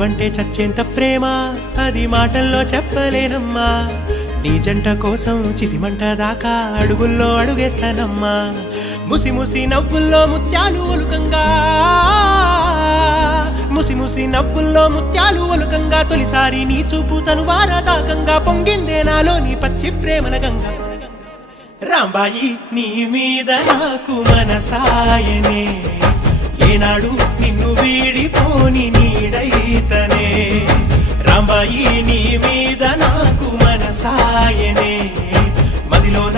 నువ్వంటే చచ్చేంత ప్రేమ అది మాటల్లో చెప్పలేనమ్మా. నీ జంట కోసం చితిమంట దాకా అడుగుల్లో అడుగేస్తానమ్మా. ముసి ముసి నవ్వుల్లో ముత్యాలు ఒలుకంగా. ముసి ముసి నవ్వుల్లో ముత్యాలు ఒలుకంగా. తొలిసారి నీ చూపు తను వారదాకంగా పొంగిందే నాలో నీ పచ్చి ప్రేమల గంగా. రాంబాయి నీ మీద నాకు మనసాయనే. ఏనాడు నిన్ను వీడిపోని మీద నాకు మనసాయనే. మదిలో